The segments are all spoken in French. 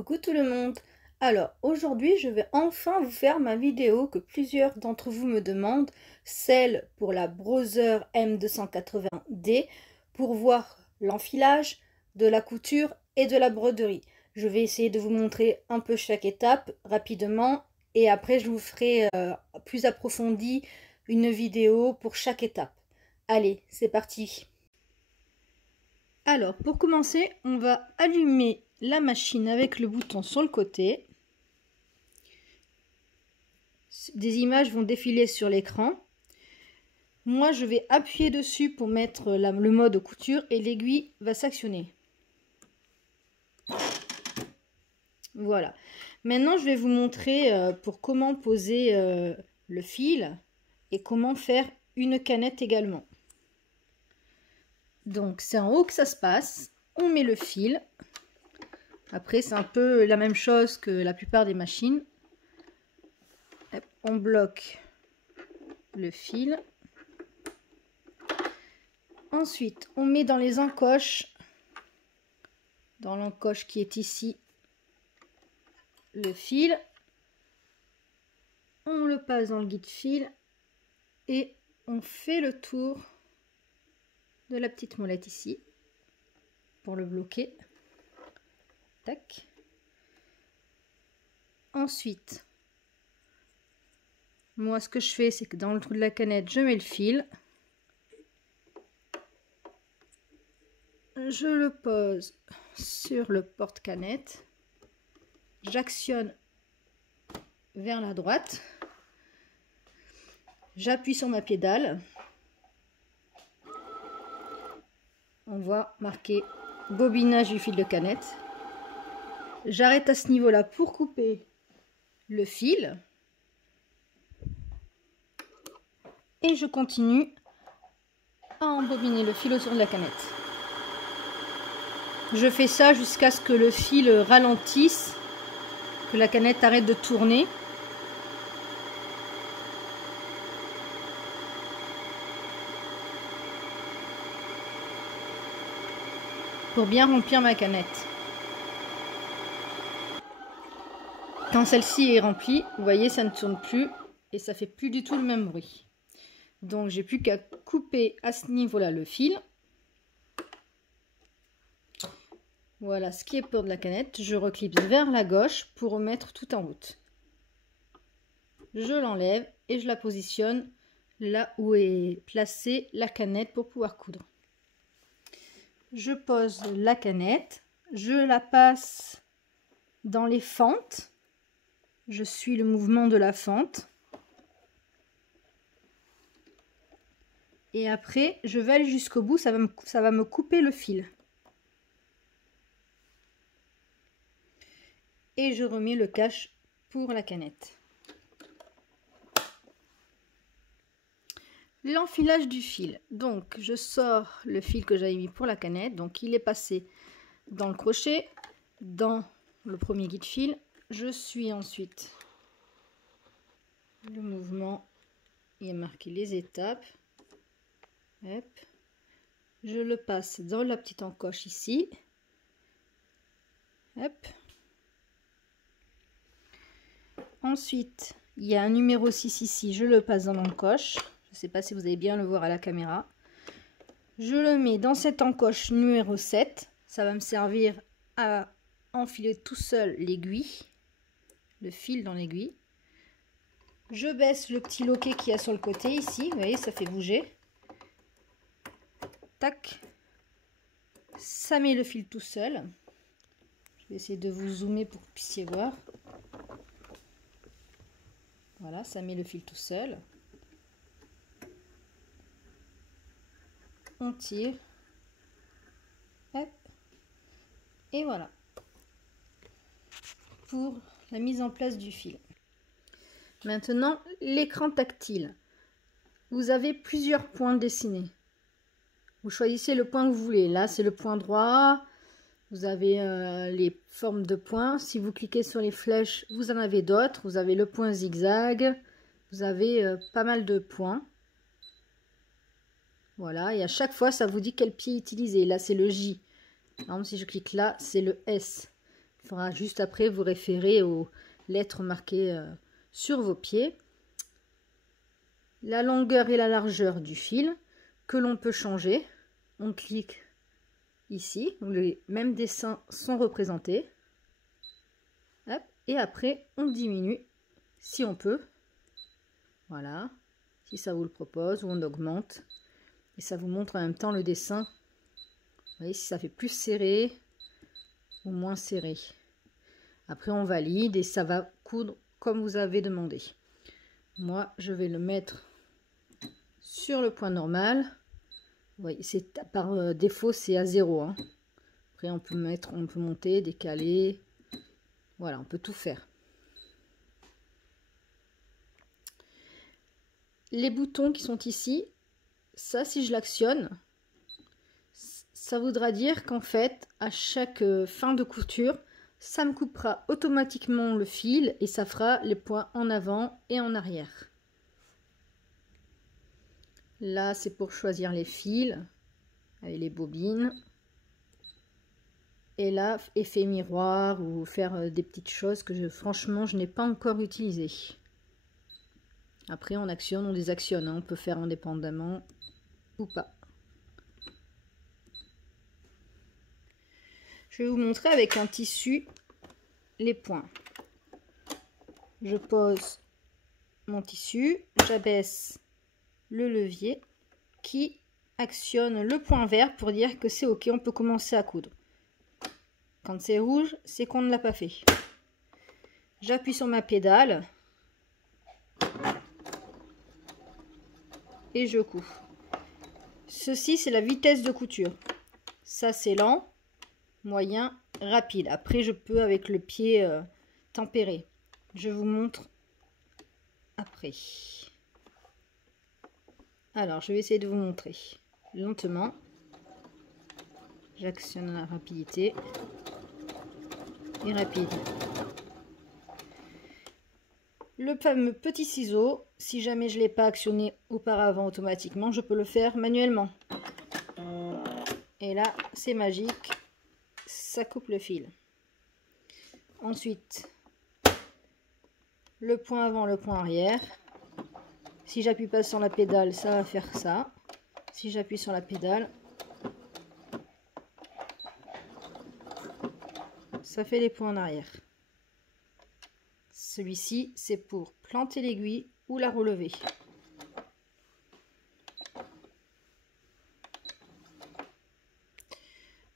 Coucou tout le monde. Alors aujourd'hui je vais enfin vous faire ma vidéo que plusieurs d'entre vous me demandent, celle pour la Brother M280D, pour voir l'enfilage, de la couture et de la broderie. Je vais essayer de vous montrer un peu chaque étape rapidement et après je vous ferai plus approfondi une vidéo pour chaque étape. Allez, c'est parti. Alors pour commencer, on va allumer la machine avec le bouton sur le côté. Des images vont défiler sur l'écran. Moi, je vais appuyer dessus pour mettre le mode couture et l'aiguille va s'actionner. Voilà. Maintenant, je vais vous montrer pour comment poser le fil et comment faire une canette également. Donc, c'est en haut que ça se passe. On met le fil. Après, c'est un peu la même chose que la plupart des machines. On bloque le fil. Ensuite, on met dans les encoches, dans l'encoche qui est ici, le fil. On le passe dans le guide-fil et on fait le tour de la petite molette ici pour le bloquer. Tac. Ensuite, moi ce que je fais, c'est que dans le trou de la canette, je mets le fil. Je le pose sur le porte-canette. J'actionne vers la droite. J'appuie sur ma pédale. On voit marqué bobinage du fil de canette. J'arrête à ce niveau-là pour couper le fil. Et je continue à embobiner le fil autour de la canette. Je fais ça jusqu'à ce que le fil ralentisse, que la canette arrête de tourner. Pour bien remplir ma canette. Quand celle-ci est remplie, vous voyez, ça ne tourne plus et ça fait plus du tout le même bruit. Donc j'ai plus qu'à couper à ce niveau-là le fil. Voilà ce qui est pour de la canette. Je reclipse vers la gauche pour remettre tout en route. Je l'enlève et je la positionne là où est placée la canette pour pouvoir coudre. Je pose la canette, je la passe dans les fentes. Je suis le mouvement de la fente. Et après, je vais aller jusqu'au bout, ça va me couper le fil. Et je remets le cache pour la canette. L'enfilage du fil. Donc, je sors le fil que j'avais mis pour la canette. Donc, il est passé dans le crochet, dans le premier guide-fil. Je suis ensuite le mouvement. Il est marqué les étapes. Hop. Je le passe dans la petite encoche ici. Hop. Ensuite, il y a un numéro 6 ici, je le passe dans l'encoche. Je ne sais pas si vous allez bien le voir à la caméra. Je le mets dans cette encoche numéro 7. Ça va me servir à enfiler tout seul l'aiguille, le fil dans l'aiguille. Je baisse le petit loquet qu'il y a sur le côté ici. Vous voyez, ça fait bouger. Tac. Ça met le fil tout seul. Je vais essayer de vous zoomer pour que vous puissiez voir. Voilà, ça met le fil tout seul. On tire. Hop. Et voilà. Pour la mise en place du fil. Maintenant, l'écran tactile. Vous avez plusieurs points dessinés. Vous choisissez le point que vous voulez. Là, c'est le point droit. Vous avez les formes de points. Si vous cliquez sur les flèches, vous en avez d'autres. Vous avez le point zigzag. Vous avez pas mal de points. Voilà. Et à chaque fois, ça vous dit quel pied utiliser. Là, c'est le J. Par exemple, si je clique là, c'est le S. Il faudra juste après vous référer aux lettres marquées sur vos pieds. La longueur et la largeur du fil que l'on peut changer. On clique ici, où les mêmes dessins sont représentés. Hop, et après, on diminue si on peut. Voilà, si ça vous le propose, ou on augmente. Et ça vous montre en même temps le dessin. Vous voyez si ça fait plus serré ou moins serré. Après, on valide et ça va coudre comme vous avez demandé. Moi, je vais le mettre sur le point normal. Vous voyez, par défaut, c'est à 0. Hein. Après, on peut monter, décaler. Voilà, on peut tout faire. Les boutons qui sont ici, ça, si je l'actionne, ça voudra dire qu'en fait, à chaque fin de couture, ça me coupera automatiquement le fil et ça fera les points en avant et en arrière. Là, c'est pour choisir les fils avec les bobines. Et là, effet miroir ou faire des petites choses que franchement, je n'ai pas encore utilisées. Après, on actionne, on désactionne. Hein. On peut faire indépendamment ou pas. Je vais vous montrer avec un tissu les points. Je pose mon tissu, j'abaisse le levier qui actionne le point vert pour dire que c'est ok, on peut commencer à coudre. Quand c'est rouge, c'est qu'on ne l'a pas fait. J'appuie sur ma pédale et je couds. Ceci, c'est la vitesse de couture. Ça, c'est lent, moyen, rapide. Après, je peux avec le pied tempérer. Je vous montre après. Alors, je vais essayer de vous montrer lentement. J'actionne la rapidité et rapide. Le fameux petit ciseau, si jamais je ne l'ai pas actionné auparavant automatiquement, je peux le faire manuellement. Et là, c'est magique, ça coupe le fil. Ensuite, le point avant, le point arrière. Si j'appuie pas sur la pédale, ça va faire ça. Si j'appuie sur la pédale, ça fait les points en arrière. Celui-ci, c'est pour planter l'aiguille ou la relever.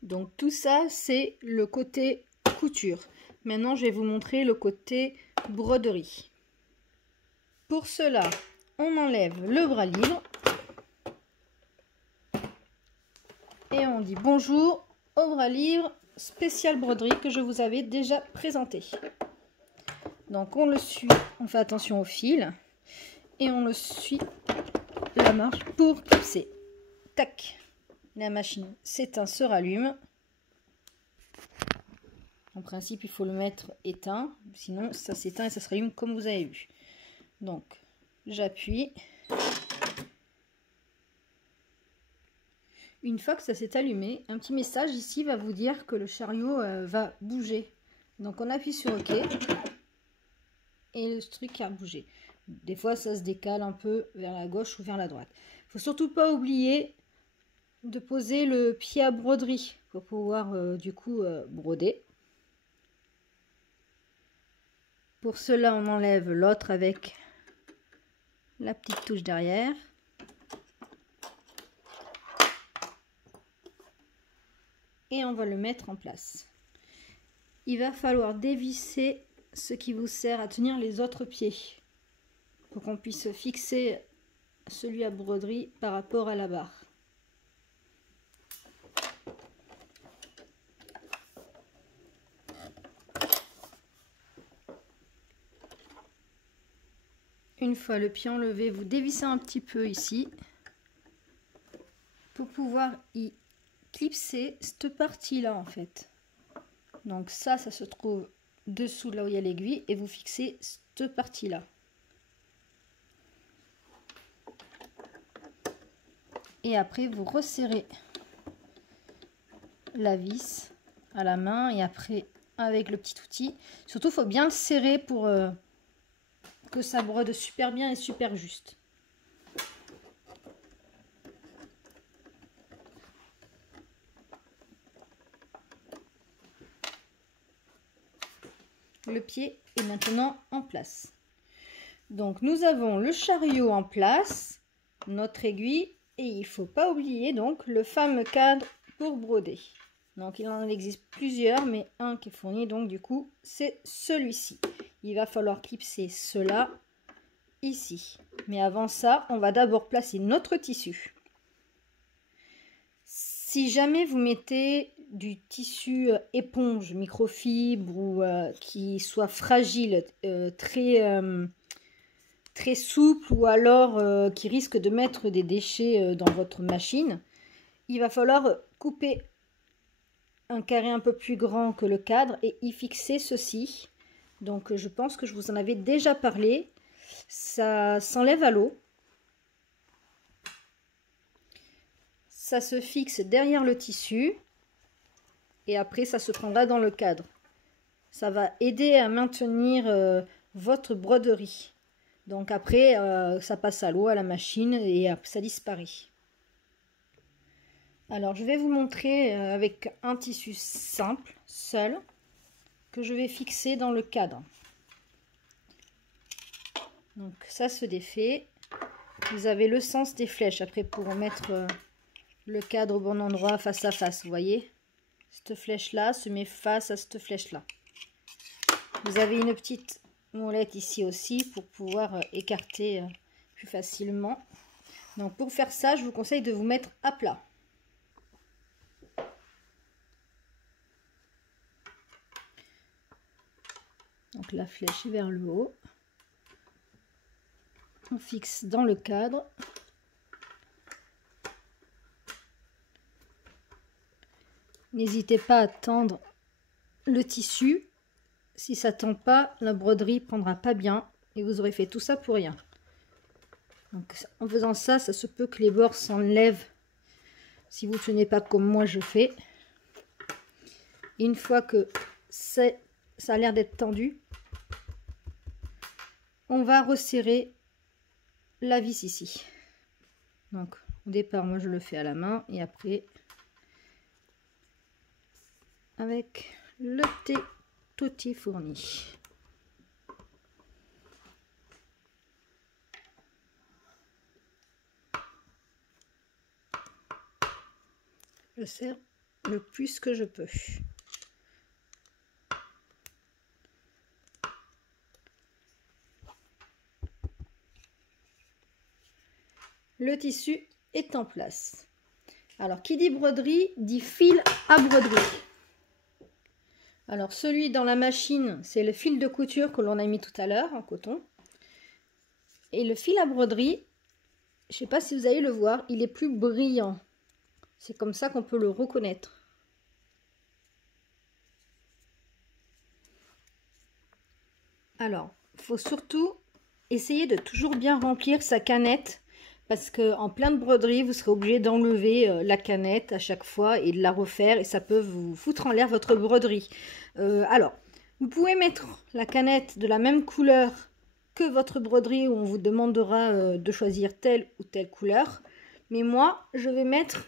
Donc tout ça, c'est le côté couture. Maintenant, je vais vous montrer le côté broderie. Pour cela, on enlève le bras libre. Et on dit bonjour au bras libre spécial broderie que je vous avais déjà présenté. Donc on le suit, on fait attention au fil. Et on le suit la marche pour clipser. Tac! La machine s'éteint, se rallume. En principe, il faut le mettre éteint, sinon ça s'éteint et ça se rallume comme vous avez vu. Donc, j'appuie. Une fois que ça s'est allumé, un petit message ici va vous dire que le chariot va bouger. Donc, on appuie sur OK et le truc a bougé. Des fois, ça se décale un peu vers la gauche ou vers la droite. Il ne faut surtout pas oublier de poser le pied à broderie pour pouvoir du coup broder. Pour cela, on enlève l'autre avec la petite touche derrière. Et on va le mettre en place. Il va falloir dévisser ce qui vous sert à tenir les autres pieds pour qu'on puisse fixer celui à broderie par rapport à la barre. Une fois le pied enlevé, vous dévissez un petit peu ici pour pouvoir y clipser cette partie là en fait. Donc ça se trouve dessous là où il y a l'aiguille et vous fixez cette partie là. Et après vous resserrez la vis à la main et après avec le petit outil. Surtout, il faut bien le serrer pour que ça brode super bien et super juste. Le pied est maintenant en place. Donc nous avons le chariot en place, notre aiguille et il ne faut pas oublier donc le fameux cadre pour broder. Donc il en existe plusieurs mais un qui est fourni donc du coup c'est celui-ci. Il va falloir clipser cela ici. Mais avant ça on va d'abord placer notre tissu. Si jamais vous mettez du tissu éponge, microfibre ou qui soit fragile, très souple ou alors qui risque de mettre des déchets dans votre machine, il va falloir couper un carré un peu plus grand que le cadre et y fixer ceci. Donc je pense que je vous en avais déjà parlé. Ça s'enlève à l'eau. Ça se fixe derrière le tissu et après ça se prendra dans le cadre. Ça va aider à maintenir votre broderie. Donc après ça passe à l'eau, à la machine et ça disparaît. Alors je vais vous montrer avec un tissu simple, seul, que je vais fixer dans le cadre. Donc ça se défait. Vous avez le sens des flèches après pour mettre le cadre au bon endroit face à face, vous voyez. Cette flèche là se met face à cette flèche là. Vous avez une petite molette ici aussi pour pouvoir écarter plus facilement. Donc pour faire ça, je vous conseille de vous mettre à plat. Donc la flèche est vers le haut. On fixe dans le cadre. N'hésitez pas à tendre le tissu. Si ça ne tend pas, la broderie ne prendra pas bien et vous aurez fait tout ça pour rien. Donc, en faisant ça, ça se peut que les bords s'enlèvent si vous ne tenez pas comme moi je fais. Et une fois que ça a l'air d'être tendu, on va resserrer la vis ici. Donc au départ, moi je le fais à la main et après avec le thé tutti fourni. Je serre le plus que je peux. Le tissu est en place. Alors, qui dit broderie, dit fil à broderie. Alors, celui dans la machine, c'est le fil de couture que l'on a mis tout à l'heure en coton. Et le fil à broderie, je ne sais pas si vous allez le voir, il est plus brillant. C'est comme ça qu'on peut le reconnaître. Alors, il faut surtout essayer de toujours bien remplir sa canette parce qu'en plein de broderie, vous serez obligé d'enlever la canette à chaque fois et de la refaire et ça peut vous foutre en l'air votre broderie. Alors, vous pouvez mettre la canette de la même couleur que votre broderie où on vous demandera de choisir telle ou telle couleur. Mais moi, je vais mettre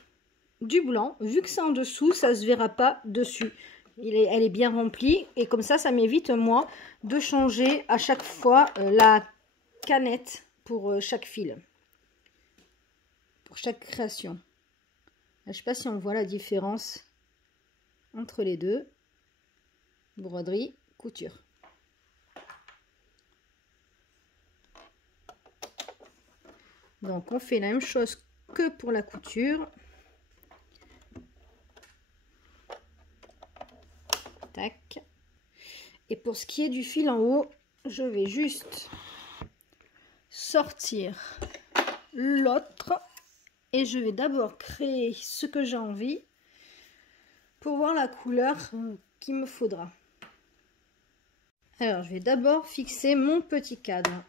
du blanc. Vu que c'est en dessous, ça ne se verra pas dessus. Elle est bien remplie et comme ça m'évite moi de changer à chaque fois la canette pour chaque fil, pour chaque création. Je ne sais pas si on voit la différence entre les deux, broderie, couture. Donc on fait la même chose que pour la couture. Tac. Et pour ce qui est du fil en haut, je vais juste sortir l'autre et je vais d'abord créer ce que j'ai envie pour voir la couleur qu'il me faudra. Alors je vais d'abord fixer mon petit cadre.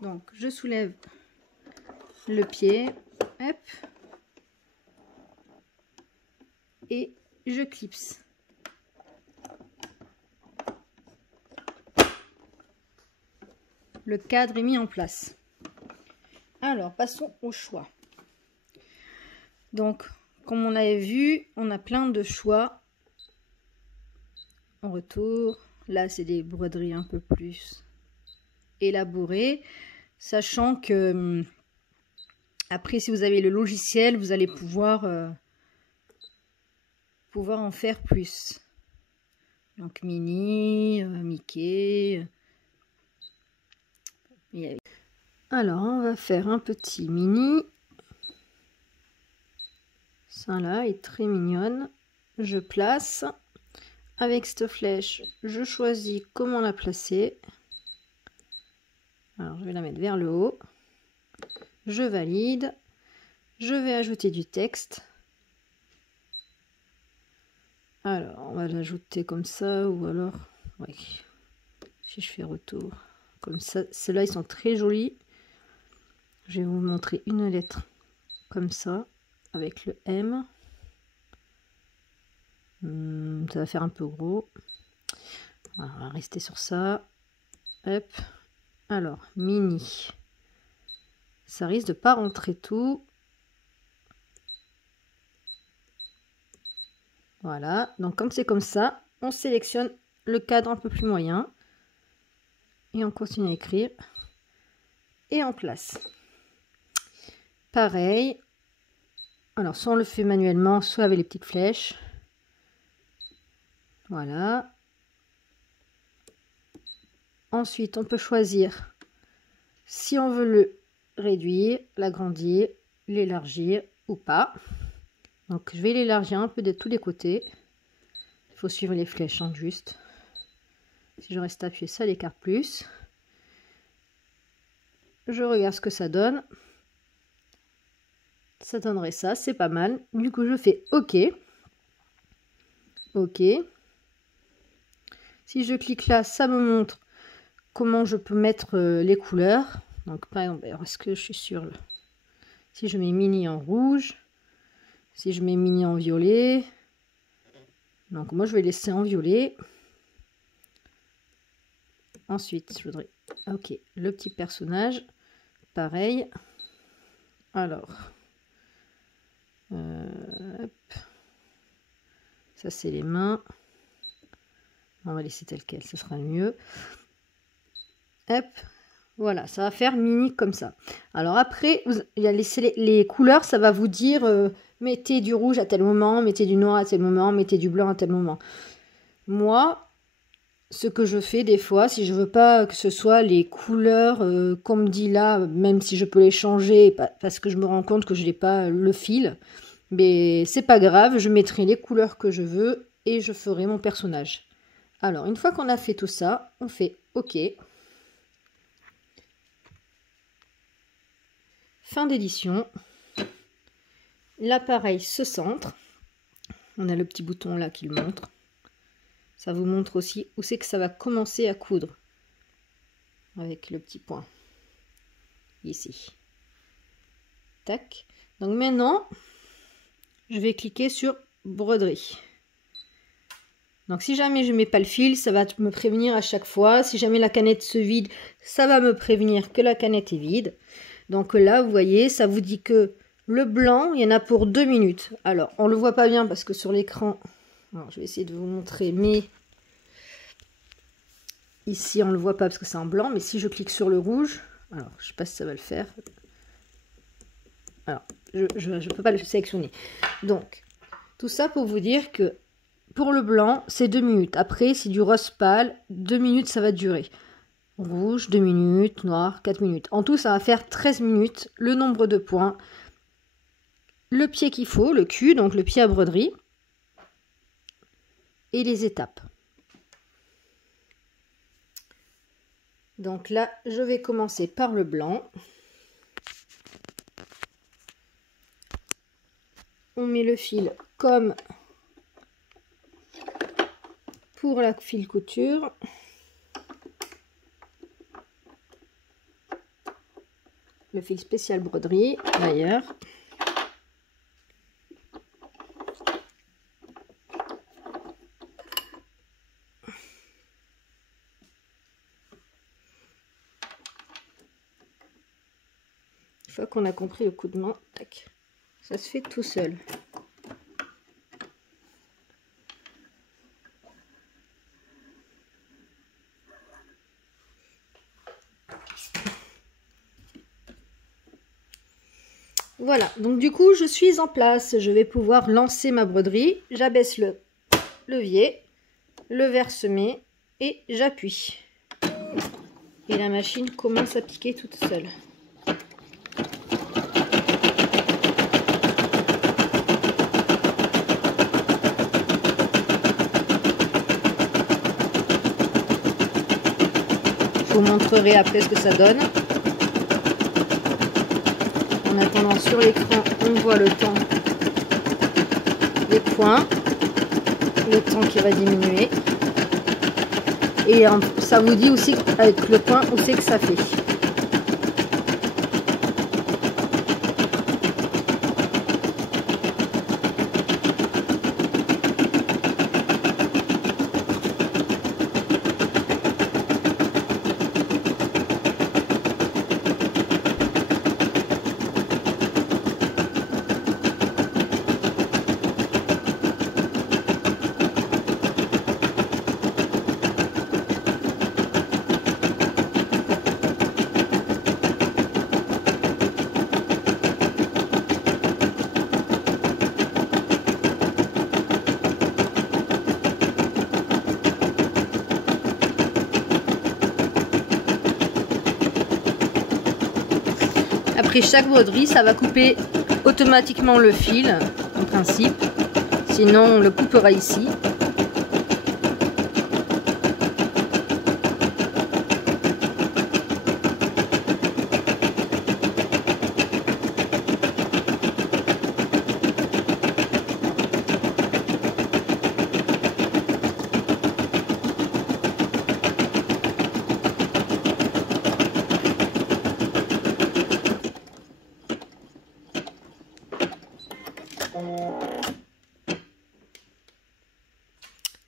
Donc je soulève le pied, hop, et je clipse. le cadre est mis en place. Alors, passons au choix. Donc, comme on avait vu, on a plein de choix en retour. Là, c'est des broderies un peu plus élaborées, sachant que après, si vous avez le logiciel, vous allez pouvoir en faire plus. Donc, Minnie, Mickey. Alors, on va faire un petit Minnie. Ça là est très mignonne. Je place. Avec cette flèche, je choisis comment la placer. Alors, je vais la mettre vers le haut. Je valide. Je vais ajouter du texte. Alors, on va l'ajouter comme ça, ou alors, oui, si je fais retour, comme ça. Ceux-là, ils sont très jolis. Je vais vous montrer une lettre comme ça, avec le M. Ça va faire un peu gros. On va rester sur ça. Hop. Alors, Minnie. Ça risque de pas rentrer tout. Voilà. Donc, comme c'est comme ça, on sélectionne le cadre un peu plus moyen. Et on continue à écrire. Et on place. Pareil. Alors, soit on le fait manuellement, soit avec les petites flèches. Voilà. Ensuite, on peut choisir si on veut le réduire, l'agrandir, l'élargir ou pas. Donc, je vais l'élargir un peu de tous les côtés. Il faut suivre les flèches en juste. Si je reste appuyé, ça l'écarte plus. Je regarde ce que ça donne. Ça donnerait ça, c'est pas mal. Du coup, je fais OK. OK. Si je clique là, ça me montre comment je peux mettre les couleurs. Donc, par exemple, est-ce que je suis sûre là? Si je mets Minnie en rouge, si je mets Minnie en violet, donc moi je vais laisser en violet. Ensuite, je voudrais, ok, le petit personnage, pareil. Alors, hop. Ça c'est les mains. On va laisser tel quel, ce sera le mieux. Hop. Voilà, ça va faire Minnie comme ça. Alors après, il y a les couleurs, ça va vous dire mettez du rouge à tel moment, mettez du noir à tel moment, mettez du blanc à tel moment. Moi, ce que je fais des fois, si je veux pas que ce soit les couleurs qu'on me dit là, même si je peux les changer, parce que je me rends compte que je n'ai pas le fil, mais c'est pas grave, je mettrai les couleurs que je veux et je ferai mon personnage. Alors, une fois qu'on a fait tout ça, on fait OK. Fin d'édition. L'appareil se centre. On a le petit bouton là qui le montre. Ça vous montre aussi où c'est que ça va commencer à coudre. Avec le petit point. Ici. Tac. Donc maintenant, je vais cliquer sur broderie. Donc si jamais je ne mets pas le fil, ça va me prévenir à chaque fois. Si jamais la canette se vide, ça va me prévenir que la canette est vide. Donc là, vous voyez, ça vous dit que le blanc, il y en a pour 2 minutes. Alors, on ne le voit pas bien parce que sur l'écran, je vais essayer de vous montrer, mais ici, on ne le voit pas parce que c'est en blanc. Mais si je clique sur le rouge, alors, je ne sais pas si ça va le faire. Alors, je ne peux pas le sélectionner. Donc, tout ça pour vous dire que pour le blanc, c'est 2 minutes. Après, c'est du rose pâle, 2 minutes, ça va durer. Rouge, 2 minutes, noir, 4 minutes. En tout, ça va faire 13 minutes, le nombre de points. Le pied qu'il faut, le cul, donc le pied à broderie. Et les étapes. Donc là, je vais commencer par le blanc. On met le fil comme pour la fil couture. Le fil spécial broderie, d'ailleurs. Une fois qu'on a compris le coup de main, tac, ça se fait tout seul. Voilà, donc du coup je suis en place, je vais pouvoir lancer ma broderie. J'abaisse le levier, le verre se met et j'appuie. Et la machine commence à piquer toute seule. Je vous montrerai après ce que ça donne. En attendant, sur l'écran, on voit le temps, les points, le temps qui va diminuer. Et ça vous dit aussi avec le point où c'est que ça fait. Après chaque broderie, ça va couper automatiquement le fil, en principe. Sinon, on le coupera ici.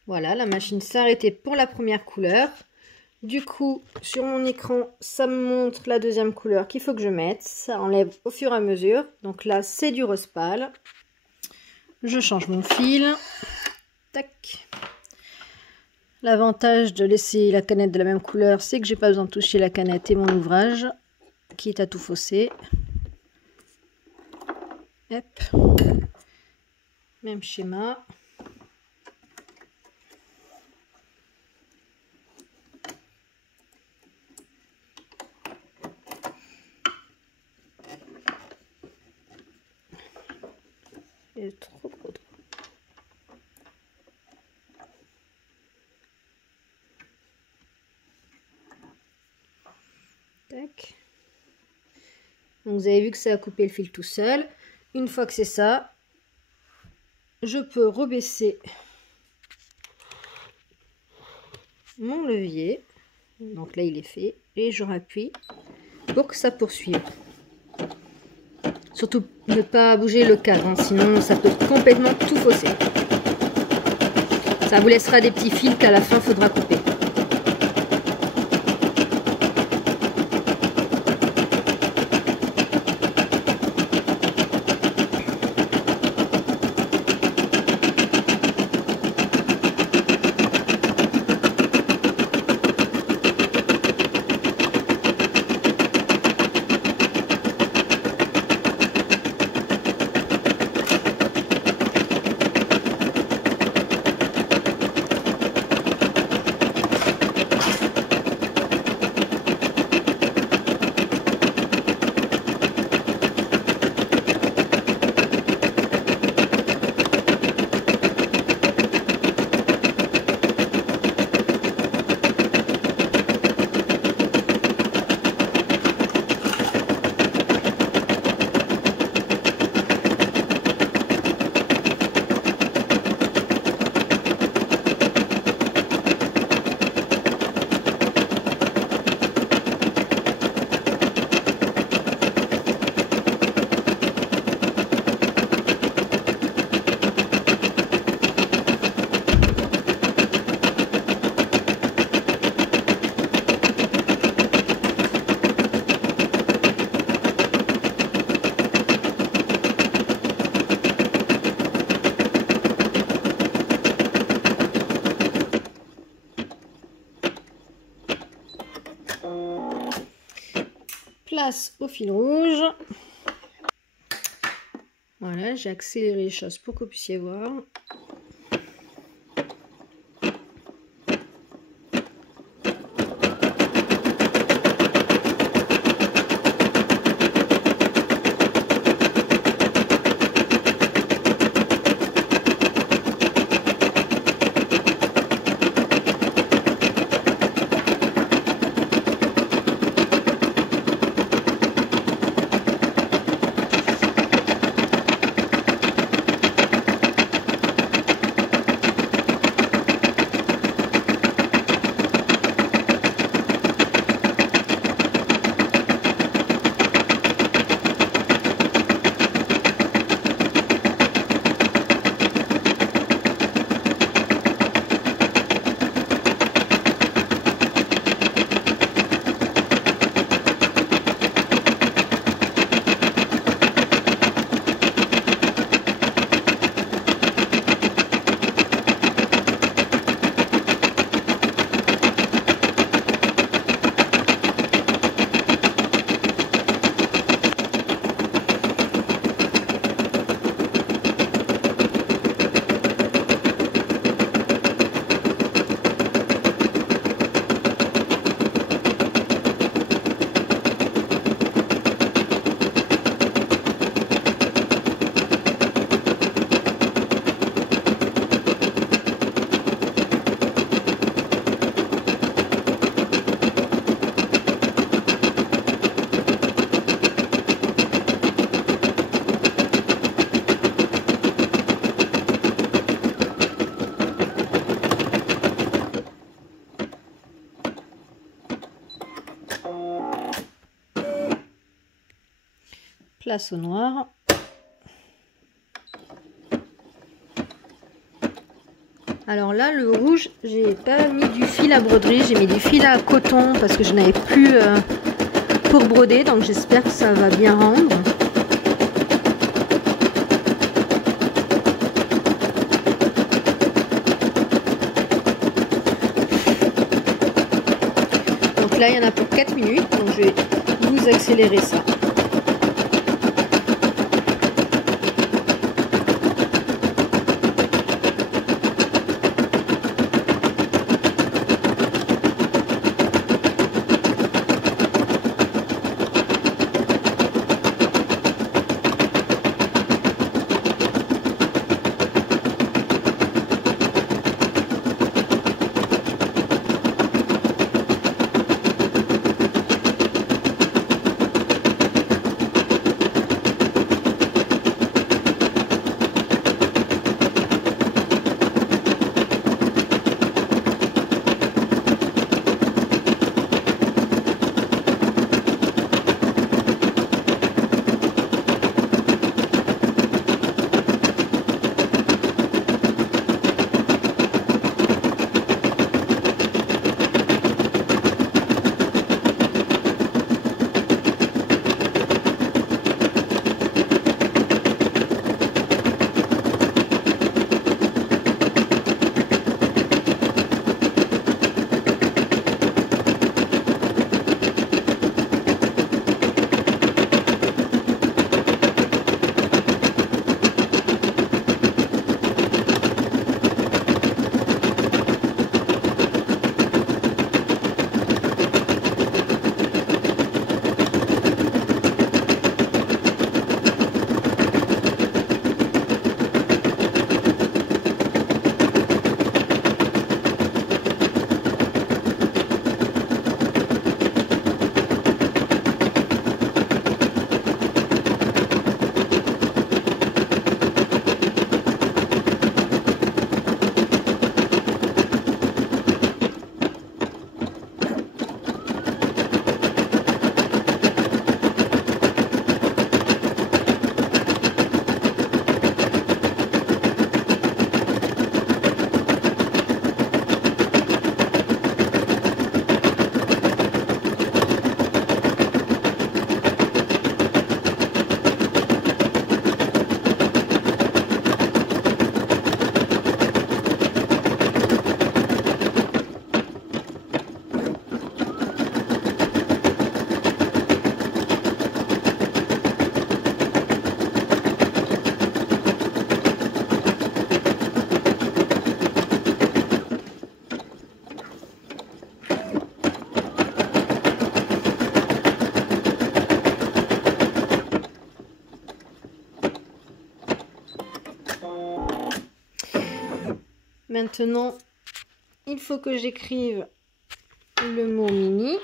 Voilà, la machine s'est arrêtée pour la première couleur. Du coup, sur mon écran, ça me montre la deuxième couleur qu'il faut que je mette. Ça enlève au fur et à mesure. Donc là, c'est du rose pâle. Je change mon fil. Tac. L'avantage de laisser la canette de la même couleur, c'est que j'ai pas besoin de toucher la canette et mon ouvrage, quitte à tout fausser. Hop. Même schéma. C'est trop gros. Tac. Donc vous avez vu que ça a coupé le fil tout seul. Une fois que c'est ça, je peux rebaisser mon levier. Donc là il est fait et je rappuie pour que ça poursuive. Surtout ne pas bouger le cadre, hein, sinon ça peut complètement tout fausser. Ça vous laissera des petits fils qu'à la fin il faudra couper. Place au fil rouge. Voilà, j'ai accéléré les choses pour que vous puissiez voir. Place au noir. Alors là, le rouge, j'ai pas mis du fil à broderie, j'ai mis du fil à coton parce que je n'avais plus pour broder, donc j'espère que ça va bien rendre. Donc là, il y en a pour 4 minutes, donc je vais vous accélérer ça. Maintenant, il faut que j'écrive le mot mini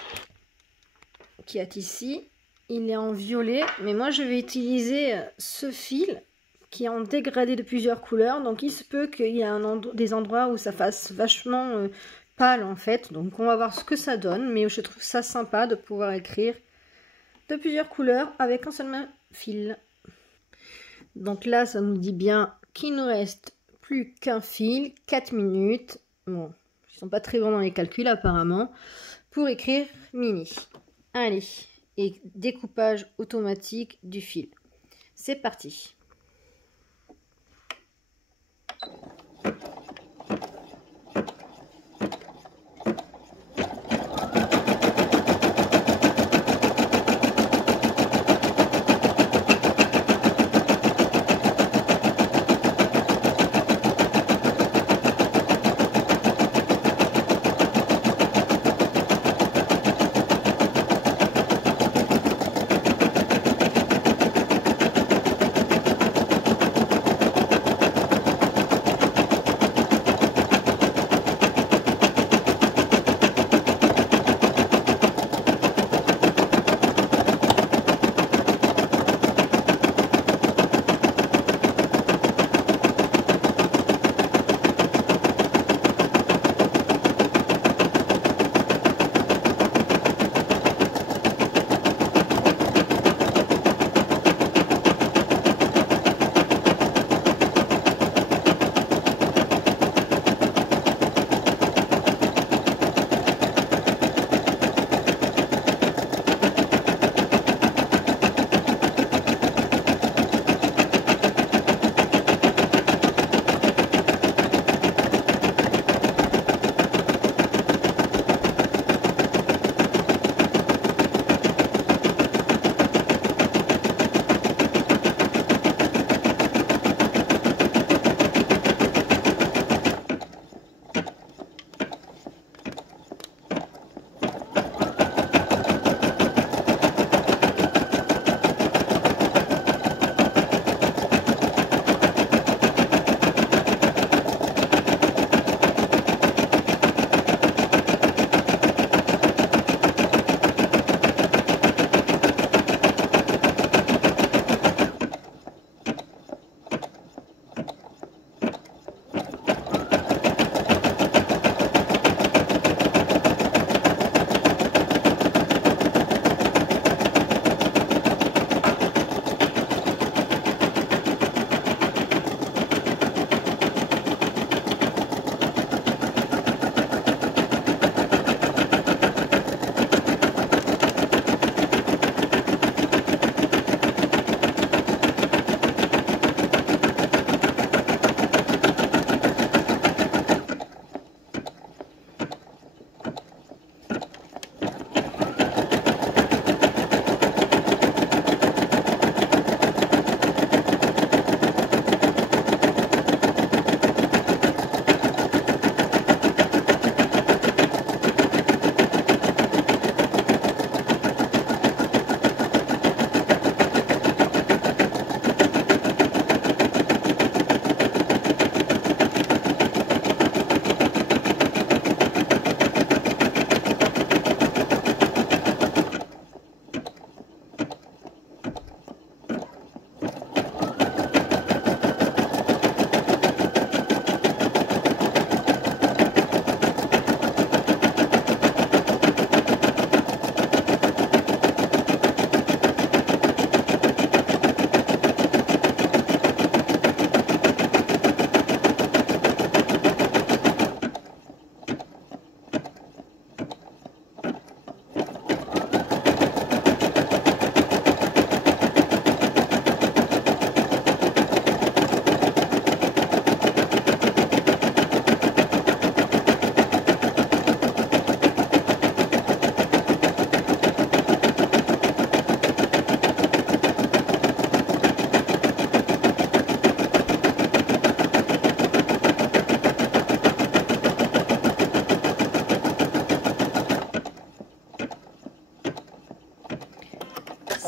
qui est ici. Il est en violet, mais moi je vais utiliser ce fil qui est en dégradé de plusieurs couleurs. Donc il se peut qu'il y ait des endroits où ça fasse vachement pâle en fait. Donc on va voir ce que ça donne, mais je trouve ça sympa de pouvoir écrire de plusieurs couleurs avec un seul fil. Donc là ça nous dit bien qu'il nous reste plus qu'un fil, 4 minutes. Bon, ils sont pas très bons dans les calculs apparemment, pour écrire mini. Allez, et découpage automatique du fil. C'est parti.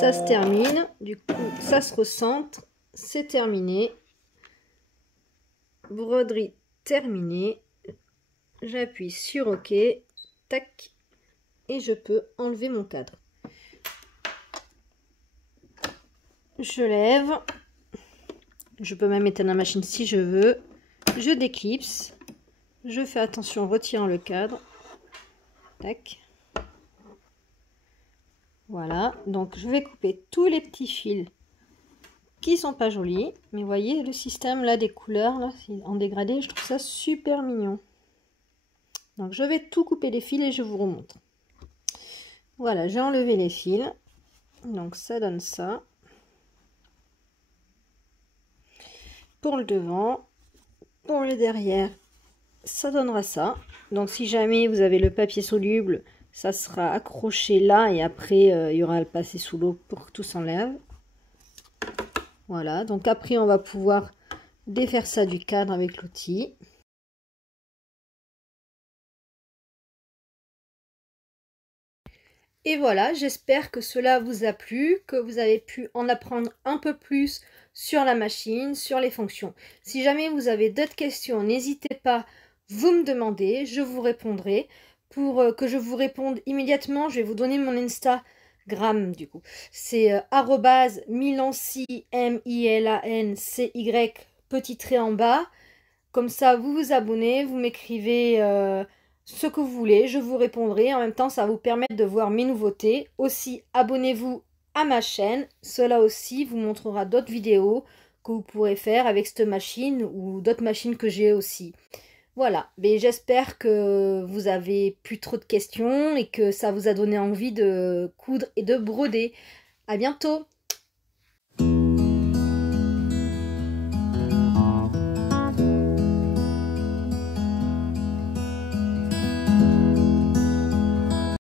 Ça se termine, du coup ça se recentre, c'est terminé. broderie terminée. J'appuie sur OK, tac, et je peux enlever mon cadre. Je lève, je peux même éteindre la machine si je veux. Je déclipse, je fais attention en retirant le cadre. Tac. Voilà, donc je vais couper tous les petits fils qui sont pas jolis. Mais voyez le système là des couleurs là, en dégradé, je trouve ça super mignon. Donc je vais tout couper les fils et je vous remontre. Voilà, j'ai enlevé les fils. Donc ça donne ça. Pour le devant, pour le derrière, ça donnera ça. Donc si jamais vous avez le papier soluble, ça sera accroché là et après il y aura le passer sous l'eau pour que tout s'enlève. Voilà, donc après on va pouvoir défaire ça du cadre avec l'outil. Et voilà, j'espère que cela vous a plu, que vous avez pu en apprendre un peu plus sur la machine, sur les fonctions. Si jamais vous avez d'autres questions, n'hésitez pas, vous me demandez, je vous répondrai. Pour que je vous réponde immédiatement, je vais vous donner mon Instagram du coup. C'est @milancy, MILANCY, petit trait en bas. Comme ça, vous vous abonnez, vous m'écrivez ce que vous voulez, je vous répondrai. En même temps, ça va vous permettre de voir mes nouveautés. Aussi, abonnez-vous à ma chaîne. Cela aussi vous montrera d'autres vidéos que vous pourrez faire avec cette machine ou d'autres machines que j'ai aussi. Voilà, mais j'espère que vous avez plus trop de questions et que ça vous a donné envie de coudre et de broder. À bientôt!